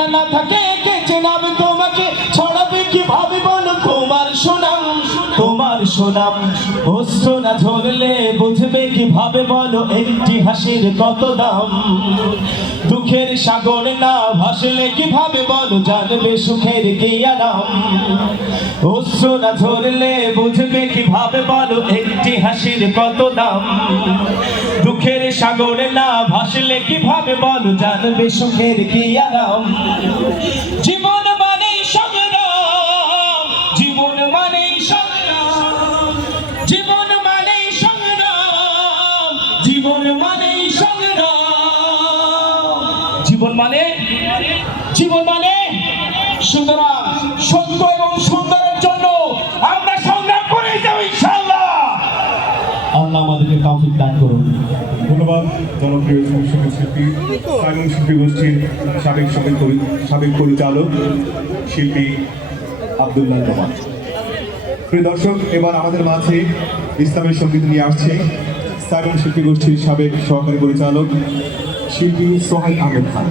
চেনা না থাকে কে চেনাবে তোমাকে, ছড়াবে কিভাবে বলো তোমার সুনাম, তোমার সুনাম। অস্ত্র না ধরলে বুঝবে কিভাবে বলো একটি হাসির কত দাম, দুঃখের সাগর না ভাসলে কিভাবে বলো জানবে সুখের কি আরাম। অস্ত্র না ধরলে বুঝবে কিভাবে বলো একটি হাসির কত দাম, দুঃখের সাগরে না ভাসলে কিভাবে বলো জানবে সুখের কি আরাম। জীবন মানে সংগ্রাম, জীবন মানে সংগ্রাম, জীবন মানে সংগ্রাম, জীবন মানে সংগ্রাম, জীবন মানে, জীবন মানে। সুতরাং সত্য এবং সুন্দরের জন্য আমরা সংগ্রাম করে যাব ইনশাআল্লাহ। আল্লাহ আমাদেরকে তৌফিক দান করুন। ধন্যবাদ জনপ্রিয় সঙ্গীত শিল্পী সাইমন শিল্পী গোষ্ঠীর সাবেক পরিচালক শিল্পী আব্দুল্লাহ নোমান। প্রিয় দর্শক, এবার আমাদের মাঝে ইসলামের সঙ্গীত নিয়ে আসছে সাইমন শিল্পী গোষ্ঠীর সাবেক সহকারী পরিচালক শিল্পী সোহাইল আহমেদ খান।